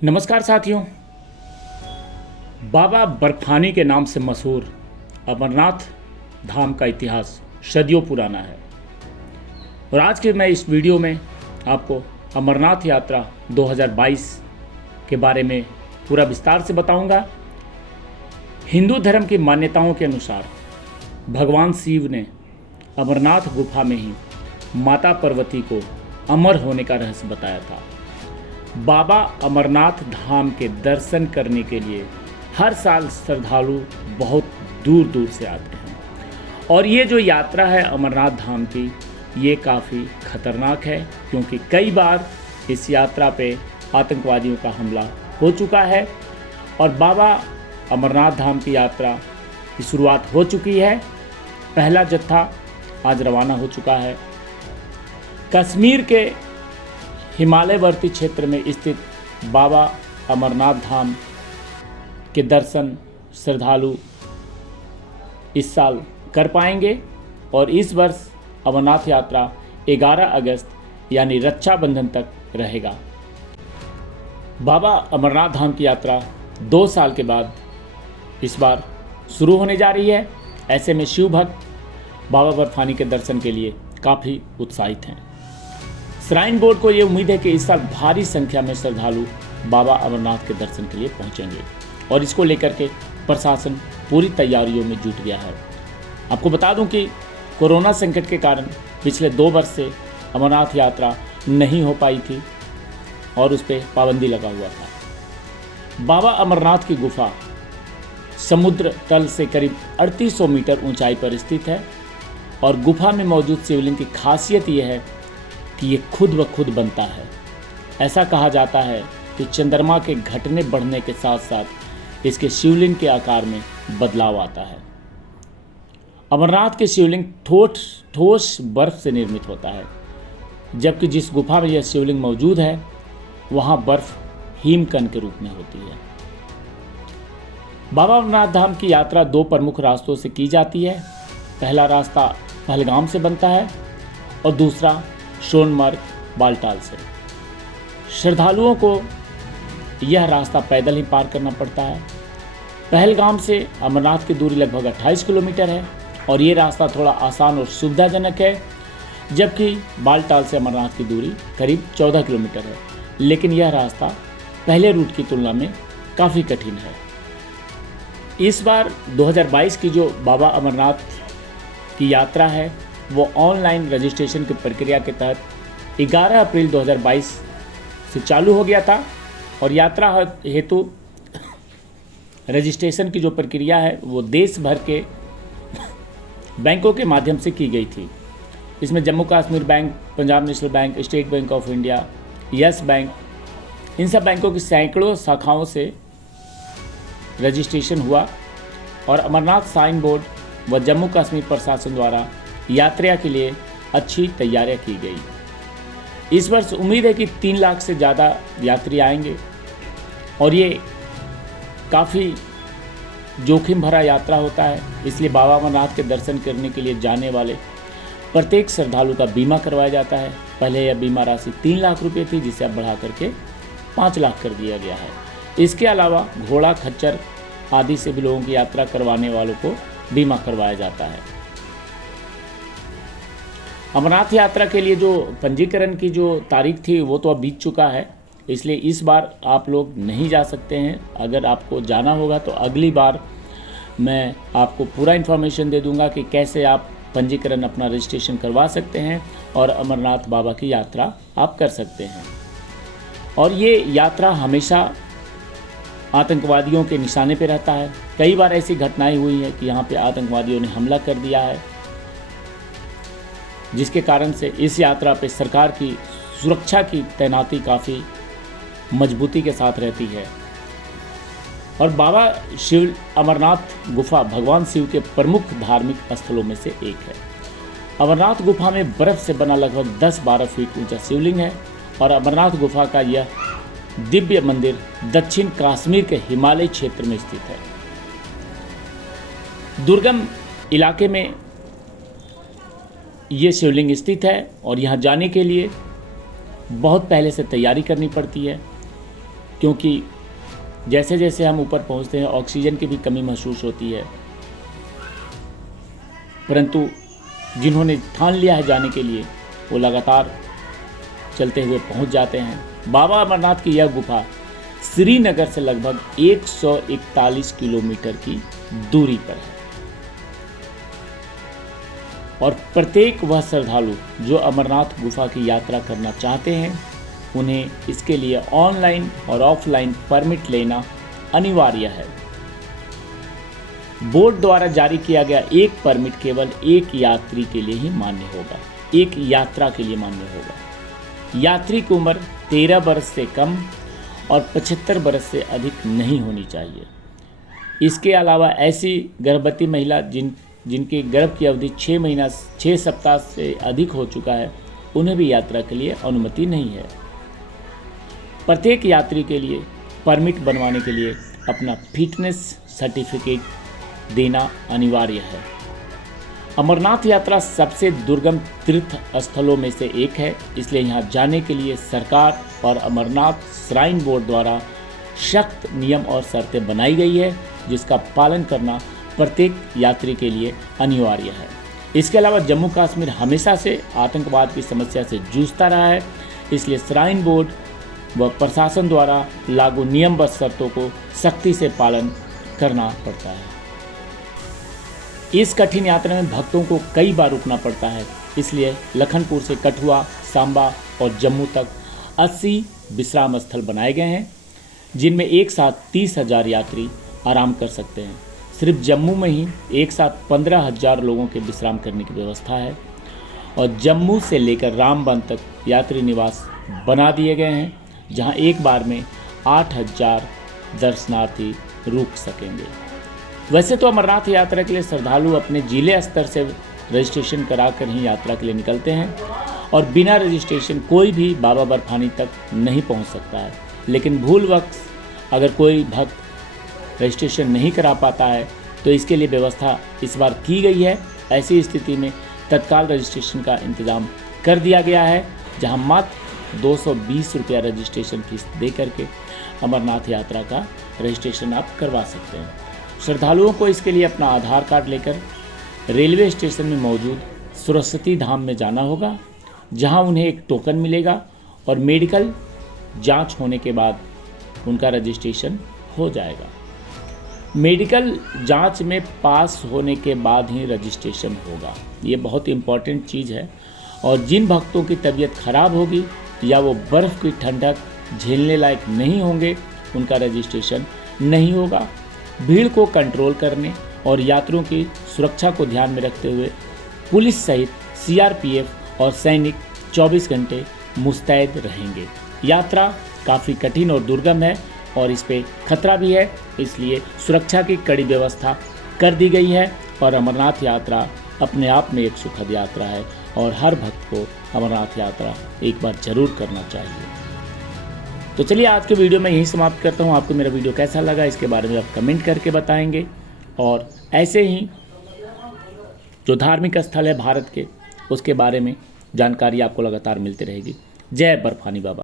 नमस्कार साथियों। बाबा बर्फानी के नाम से मशहूर अमरनाथ धाम का इतिहास सदियों पुराना है और आज के मैं इस वीडियो में आपको अमरनाथ यात्रा 2022 के बारे में पूरा विस्तार से बताऊंगा। हिंदू धर्म की मान्यताओं के अनुसार भगवान शिव ने अमरनाथ गुफा में ही माता पार्वती को अमर होने का रहस्य बताया था। बाबा अमरनाथ धाम के दर्शन करने के लिए हर साल श्रद्धालु बहुत दूर दूर से आते हैं और ये जो यात्रा है अमरनाथ धाम की, ये काफ़ी खतरनाक है क्योंकि कई बार इस यात्रा पे आतंकवादियों का हमला हो चुका है और बाबा अमरनाथ धाम की यात्रा की शुरुआत हो चुकी है। पहला जत्था आज रवाना हो चुका है। कश्मीर के हिमालयवर्ती क्षेत्र में स्थित बाबा अमरनाथ धाम के दर्शन श्रद्धालु इस साल कर पाएंगे और इस वर्ष अमरनाथ यात्रा 11 अगस्त यानी रक्षाबंधन तक रहेगा। बाबा अमरनाथ धाम की यात्रा 2 साल के बाद इस बार शुरू होने जा रही है। ऐसे में शिव भक्त बाबा बर्फानी के दर्शन के लिए काफ़ी उत्साहित हैं। श्राइन बोर्ड को ये उम्मीद है कि इस साल भारी संख्या में श्रद्धालु बाबा अमरनाथ के दर्शन के लिए पहुंचेंगे और इसको लेकर के प्रशासन पूरी तैयारियों में जुट गया है। आपको बता दूं कि कोरोना संकट के कारण पिछले 2 वर्ष से अमरनाथ यात्रा नहीं हो पाई थी और उस पर पाबंदी लगा हुआ था। बाबा अमरनाथ की गुफा समुद्र तल से करीब 3800 मीटर ऊंचाई पर स्थित है और गुफा में मौजूद शिवलिंग की खासियत यह है कि ये खुद ब खुद बनता है। ऐसा कहा जाता है कि चंद्रमा के घटने बढ़ने के साथ साथ इसके शिवलिंग के आकार में बदलाव आता है। अमरनाथ के शिवलिंग ठोस बर्फ से निर्मित होता है, जबकि जिस गुफा में यह शिवलिंग मौजूद है वहाँ बर्फ हिमकण के रूप में होती है। बाबा अमरनाथ धाम की यात्रा 2 प्रमुख रास्तों से की जाती है। पहला रास्ता पहलगाम से बनता है और दूसरा सोनमर्ग बालटाल से। श्रद्धालुओं को यह रास्ता पैदल ही पार करना पड़ता है। पहलगाम से अमरनाथ की दूरी लगभग 28 किलोमीटर है और ये रास्ता थोड़ा आसान और सुविधाजनक है, जबकि बालटाल से अमरनाथ की दूरी करीब 14 किलोमीटर है। लेकिन यह रास्ता पहले रूट की तुलना में काफ़ी कठिन है। इस बार 2022 की जो बाबा अमरनाथ की यात्रा है वो ऑनलाइन रजिस्ट्रेशन की प्रक्रिया के तहत 11 अप्रैल 2022 से चालू हो गया था और यात्रा हेतु रजिस्ट्रेशन की जो प्रक्रिया है वो देश भर के बैंकों के माध्यम से की गई थी। इसमें Jammu Kashmir bank, Punjab national bank, state bank of India, Yes bank, इन सब बैंकों की सैकड़ों शाखाओं से रजिस्ट्रेशन हुआ और अमरनाथ श्राइन बोर्ड व जम्मू कश्मीर प्रशासन द्वारा यात्रा के लिए अच्छी तैयारियां की गई। इस वर्ष उम्मीद है कि 3 लाख से ज़्यादा यात्री आएंगे और ये काफ़ी जोखिम भरा यात्रा होता है, इसलिए बाबा अमरनाथ के दर्शन करने के लिए जाने वाले प्रत्येक श्रद्धालु का बीमा करवाया जाता है। पहले यह बीमा राशि 3 लाख रुपये थी, जिसे अब बढ़ा करके 5 लाख कर दिया गया है। इसके अलावा घोड़ा, खच्चर आदि से भी लोगों की यात्रा करवाने वालों को बीमा करवाया जाता है। अमरनाथ यात्रा के लिए जो पंजीकरण की जो तारीख थी वो तो अब बीत चुका है, इसलिए इस बार आप लोग नहीं जा सकते हैं। अगर आपको जाना होगा तो अगली बार मैं आपको पूरा इन्फॉर्मेशन दे दूंगा कि कैसे आप पंजीकरण अपना रजिस्ट्रेशन करवा सकते हैं और अमरनाथ बाबा की यात्रा आप कर सकते हैं। और ये यात्रा हमेशा आतंकवादियों के निशाने पे रहता है। कई बार ऐसी घटनाएं हुई हैं कि यहाँ पे आतंकवादियों ने हमला कर दिया है, जिसके कारण से इस यात्रा पे सरकार की सुरक्षा की तैनाती काफ़ी मजबूती के साथ रहती है। और बाबा शिव अमरनाथ गुफा भगवान शिव के प्रमुख धार्मिक स्थलों में से एक है। अमरनाथ गुफा में बर्फ़ से बना लगभग 10-12 फीट ऊंचा शिवलिंग है और अमरनाथ गुफा का यह दिव्य मंदिर दक्षिण कश्मीर के हिमालय क्षेत्र में स्थित है। दुर्गम इलाके में ये शिवलिंग स्थित है और यहाँ जाने के लिए बहुत पहले से तैयारी करनी पड़ती है। क्योंकि जैसे जैसे हम ऊपर पहुंचते हैं ऑक्सीजन की भी कमी महसूस होती है, परंतु जिन्होंने ठान लिया है जाने के लिए वो लगातार चलते हुए पहुंच जाते हैं। बाबा अमरनाथ की यह गुफा श्रीनगर से लगभग 141 किलोमीटर की दूरी पर है और प्रत्येक वह श्रद्धालु जो अमरनाथ गुफा की यात्रा करना चाहते हैं उन्हें इसके लिए ऑनलाइन और ऑफलाइन परमिट लेना अनिवार्य है। बोर्ड द्वारा जारी किया गया एक परमिट केवल एक यात्री के लिए ही मान्य होगा, एक यात्रा के लिए मान्य होगा। यात्री की उम्र 13 वर्ष से कम और 75 वर्ष से अधिक नहीं होनी चाहिए। इसके अलावा ऐसी गर्भवती महिला जिनके गर्भ की अवधि 6 सप्ताह से अधिक हो चुका है उन्हें भी यात्रा के लिए अनुमति नहीं है। प्रत्येक यात्री के लिए परमिट बनवाने के लिए अपना फिटनेस सर्टिफिकेट देना अनिवार्य है। अमरनाथ यात्रा सबसे दुर्गम तीर्थ स्थलों में से एक है, इसलिए यहाँ जाने के लिए सरकार और अमरनाथ श्राइन बोर्ड द्वारा सख्त नियम और शर्तें बनाई गई है, जिसका पालन करना प्रत्येक यात्री के लिए अनिवार्य है। इसके अलावा जम्मू कश्मीर हमेशा से आतंकवाद की समस्या से जूझता रहा है, इसलिए श्राइन बोर्ड व प्रशासन द्वारा लागू नियम व शर्तों को सख्ती से पालन करना पड़ता है। इस कठिन यात्रा में भक्तों को कई बार रुकना पड़ता है, इसलिए लखनपुर से कठुआ, सांबा और जम्मू तक 80 विश्राम स्थल बनाए गए हैं, जिनमें एक साथ 30,000 यात्री आराम कर सकते हैं। सिर्फ जम्मू में ही एक साथ 15,000 लोगों के विश्राम करने की व्यवस्था है और जम्मू से लेकर रामबन तक यात्री निवास बना दिए गए हैं, जहां एक बार में 8,000 दर्शनार्थी रुक सकेंगे। वैसे तो अमरनाथ यात्रा के लिए श्रद्धालु अपने जिले स्तर से रजिस्ट्रेशन कराकर ही यात्रा के लिए निकलते हैं और बिना रजिस्ट्रेशन कोई भी बाबा बर्फानी तक नहीं पहुंच सकता है। लेकिन भूलवश अगर कोई भक्त रजिस्ट्रेशन नहीं करा पाता है तो इसके लिए व्यवस्था इस बार की गई है। ऐसी स्थिति में तत्काल रजिस्ट्रेशन का इंतज़ाम कर दिया गया है, जहां मात्र 220 रुपया रजिस्ट्रेशन फीस दे करके अमरनाथ यात्रा का रजिस्ट्रेशन आप करवा सकते हैं। श्रद्धालुओं को इसके लिए अपना आधार कार्ड लेकर रेलवे स्टेशन में मौजूद सरस्वती धाम में जाना होगा, जहां उन्हें एक टोकन मिलेगा और मेडिकल जांच होने के बाद उनका रजिस्ट्रेशन हो जाएगा। मेडिकल जांच में पास होने के बाद ही रजिस्ट्रेशन होगा। ये बहुत इम्पॉर्टेंट चीज़ है और जिन भक्तों की तबीयत खराब होगी या वो बर्फ़ की ठंडक झेलने लायक नहीं होंगे उनका रजिस्ट्रेशन नहीं होगा। भीड़ को कंट्रोल करने और यात्रियों की सुरक्षा को ध्यान में रखते हुए पुलिस सहित सीआरपीएफ और सैनिक 24 घंटे मुस्तैद रहेंगे। यात्रा काफ़ी कठिन और दुर्गम है और इस पे खतरा भी है, इसलिए सुरक्षा की कड़ी व्यवस्था कर दी गई है और अमरनाथ यात्रा अपने आप में एक सुखद यात्रा है और हर भक्त को अमरनाथ यात्रा एक बार जरूर करना चाहिए। तो चलिए आज के वीडियो में यही समाप्त करता हूँ। आपको मेरा वीडियो कैसा लगा इसके बारे में आप कमेंट करके बताएंगे और ऐसे ही जो धार्मिक स्थल है भारत के उसके बारे में जानकारी आपको लगातार मिलती रहेगी। जय बर्फानी बाबा।